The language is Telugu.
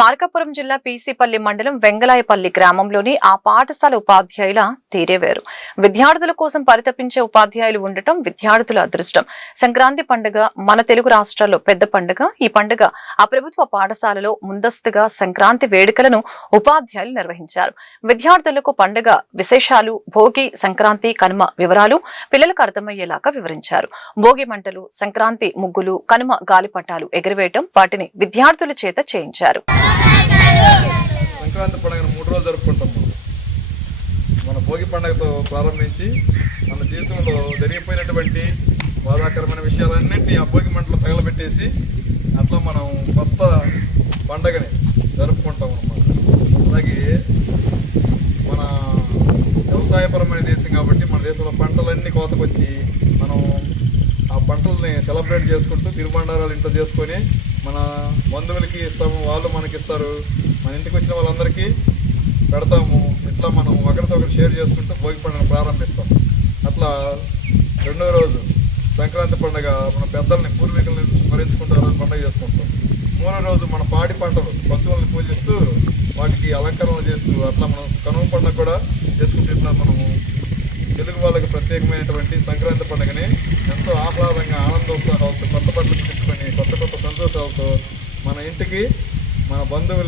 మార్కాపురం జిల్లా పీసీపల్లి మండలం వెంగళాయపల్లి గ్రామంలోని ఆ పాఠశాల ఉపాధ్యాయుల తీరేవేరు. విద్యార్థుల కోసం పరితపించే ఉపాధ్యాయులు ఉండటం విద్యార్థుల అదృష్టం. సంక్రాంతి పండుగ మన తెలుగు రాష్ట్రాల్లో పెద్ద పండుగ. ఈ పండుగ ఆ ప్రభుత్వ పాఠశాలలో ముందస్తుగా సంక్రాంతి వేడుకలను ఉపాధ్యాయులు నిర్వహించారు. విద్యార్థులకు పండుగ విశేషాలు, భోగి, సంక్రాంతి, కనుమ వివరాలు పిల్లలకు అర్థమయ్యేలాగా వివరించారు. భోగి మంటలు, సంక్రాంతి ముగ్గులు, కనుమ గాలిపటాలు ఎగురవేయటం, వాటిని విద్యార్థుల చేత చేయించారు. సంక్రాంతి పండుగను 3 రోజులు జరుపుకుంటాం. మన భోగి పండుగతో ప్రారంభించి మన జీవితంలో జరిగిపోయినటువంటి బాధాకరమైన విషయాలన్నింటినీ ఆ భోగి మంటలు తగలబెట్టేసి అట్లా మనం కొత్త పండగని జరుపుకుంటాం అన్నమాట. అలాగే మన వ్యవసాయపరమైన దేశం కాబట్టి మన దేశంలో పంటలన్నీ కోతకొచ్చి మనం ఆ పంటల్ని సెలబ్రేట్ చేసుకుంటూ తిరుబండారాలు ఇంట్లో చేసుకొని మన బంధువులకి ఇస్తాము, వాళ్ళు మనకి ఇస్తారు, మన ఇంటికి వచ్చిన వాళ్ళందరికీ పెడతాము. ఇట్లా మనం ఒకరితో ఒకరు షేర్ చేసుకుంటూ భోగి పండుగ ప్రారంభిస్తాం. అట్లా 2వ రోజు సంక్రాంతి పండుగ మన పెద్దల్ని, పూర్వీకుల్ని స్మరించుకుంటూ ఆ రోజు పండుగ చేసుకుంటాం. 3వ రోజు మన పాడి పంటలు, పశువుల్ని పూజిస్తూ వాటికి అలంకరణలు చేస్తూ అట్లా మనం కనుమ పండుగ కూడా చేసుకుంటూ ఇట్లా మనము తెలుగు వాళ్ళకి ప్రత్యేకమైనటువంటి సంక్రాంతి పండుగని ఎంతో ఆహ్లాదంగా, ఆనందోత్సాహాలతో, కొత్త బట్టలు తెచ్చుకొని కొత్త సంతోషాలతో మన ఇంటికి మన బంధువులు